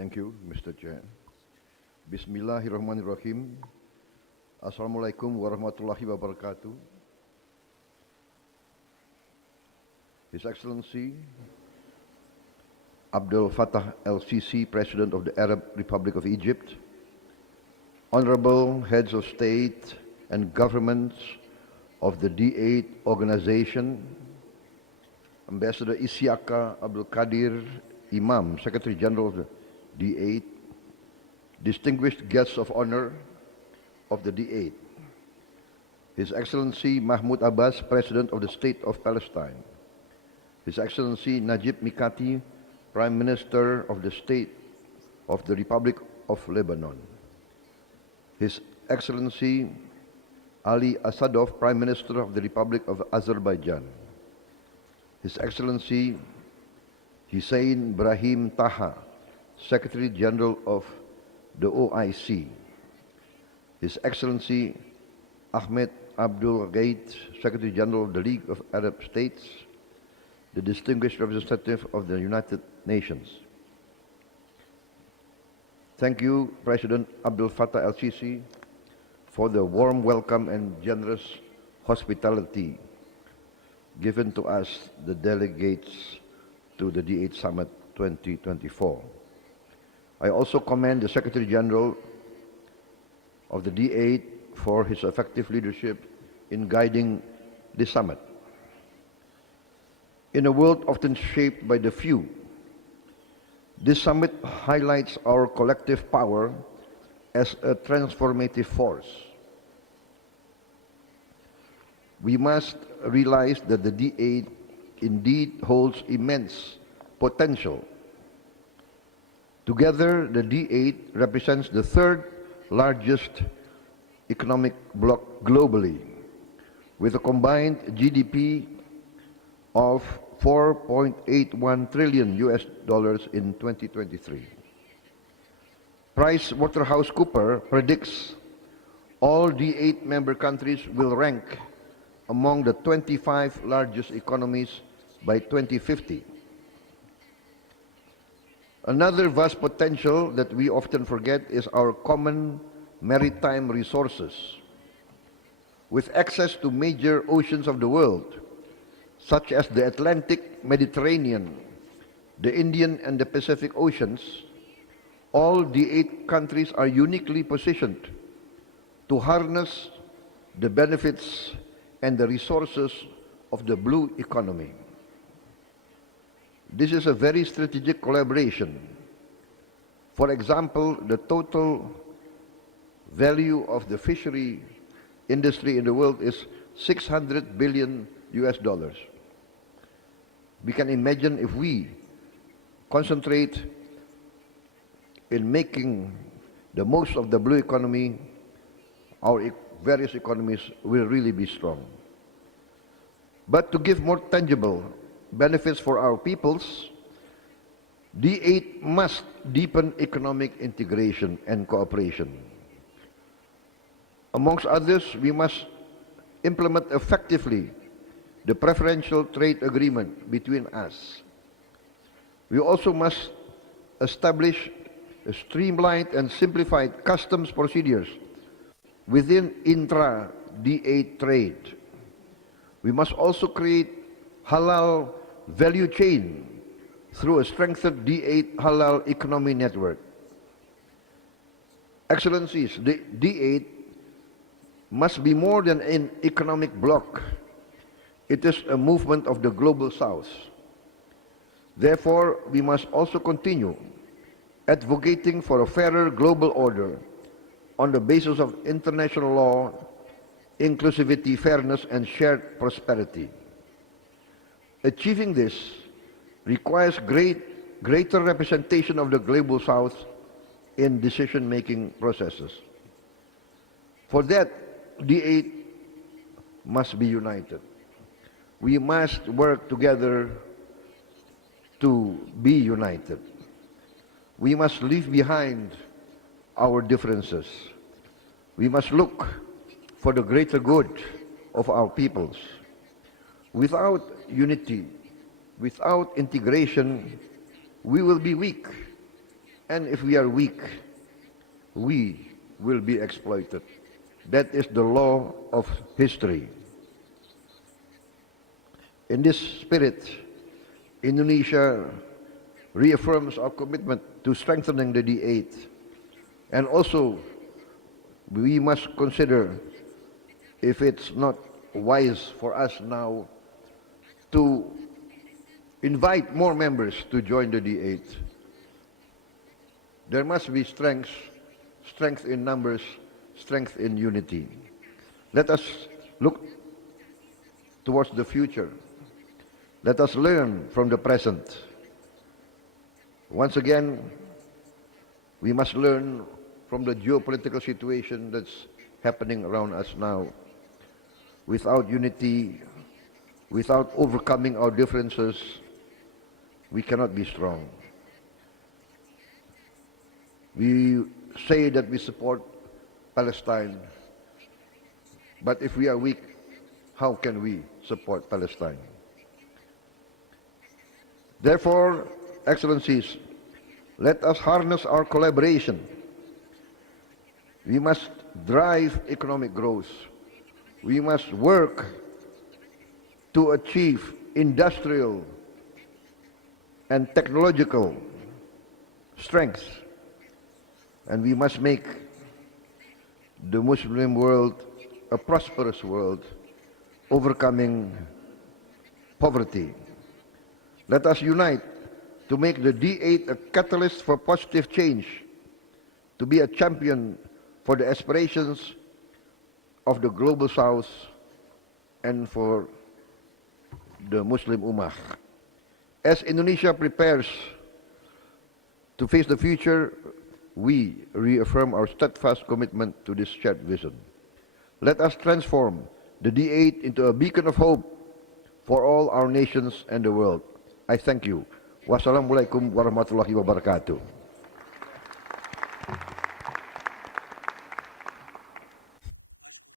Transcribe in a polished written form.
Thank you, Mr. Chair. Bismillahirrahmanirrahim. Assalamualaikum warahmatullahi wabarakatuh. His Excellency Abdel Fattah el-Sisi, President of the Arab Republic of Egypt, Honorable Heads of State and Governments of the D8 organization, Ambassador Isiaka Abdul Qadir Imam, Secretary General of the D8, distinguished guests of honor of the D8, His Excellency Mahmoud Abbas, President of the State of Palestine, His Excellency Najib Mikati, Prime Minister of the State of the Republic of Lebanon, His Excellency Ali Asadov, Prime Minister of the Republic of Azerbaijan, His Excellency Hussein Brahim Taha, Secretary General of the OIC, His Excellency Ahmed Abdul Gait, Secretary General of the League of Arab States, the distinguished representative of the United Nations. Thank you, President Abdel Fattah el-Sisi, for the warm welcome and generous hospitality given to us, the delegates to the D8 Summit 2024. I also commend the Secretary General of the D8 for his effective leadership in guiding this summit. In a world often shaped by the few, this summit highlights our collective power as a transformative force. We must realize that the D8 indeed holds immense potential. Together, the D8 represents the third largest economic bloc globally, with a combined GDP of $4.81 trillion in 2023. PricewaterhouseCoopers predicts all D8 member countries will rank among the 25 largest economies by 2050. Another vast potential that we often forget is our common maritime resources. With access to major oceans of the world, such as the Atlantic, Mediterranean, the Indian and the Pacific Oceans, all D8 countries are uniquely positioned to harness the benefits and the resources of the blue economy. This is a very strategic collaboration. For example, the total value of the fishery industry in the world is $600 billion. We can imagine if we concentrate in making the most of the blue economy, our various economies will really be strong. But to give more tangible benefits for our peoples, D8 must deepen economic integration and cooperation. Amongst others, we must implement effectively the preferential trade agreement between us. We also must establish a streamlined and simplified customs procedures within intra-D8 trade. We must also create halal value chain through a strengthened D8 halal economy network. Excellencies, the D8 must be more than an economic bloc. It is a movement of the global south. Therefore, we must also continue advocating for a fairer global order on the basis of international law, inclusivity, fairness, and shared prosperity. Achieving this requires greater representation of the global south in decision-making processes. For that, D8 must be united. We must work together to be united. We must leave behind our differences. We must look for the greater good of our peoples. Without unity, without integration, we will be weak And if we are weak, we will be exploited. That is the law of history. In this spirit, Indonesia reaffirms our commitment to strengthening the D8. And also, we must consider if it's not wise for us now to invite more members to join the D8. There must be strength in numbers, strength in unity. Let us look towards the future. Let us learn from the present. Once again, we must learn from the geopolitical situation that's happening around us now. Without unity, without overcoming our differences, we cannot be strong. We say that we support Palestine, but if we are weak, how can we support Palestine? Therefore, Excellencies, let us harness our collaboration. We must drive economic growth. We must work to achieve industrial and technological strength. And we must make the Muslim world a prosperous world, overcoming poverty. Let us unite to make the D8 a catalyst for positive change, to be a champion for the aspirations of the global South and for the Muslim Ummah. As Indonesia prepares to face the future, we reaffirm our steadfast commitment to this shared vision. Let us transform the D8 into a beacon of hope for all our nations and the world. I thank you. Wassalamualaikum warahmatullahi wabarakatuh.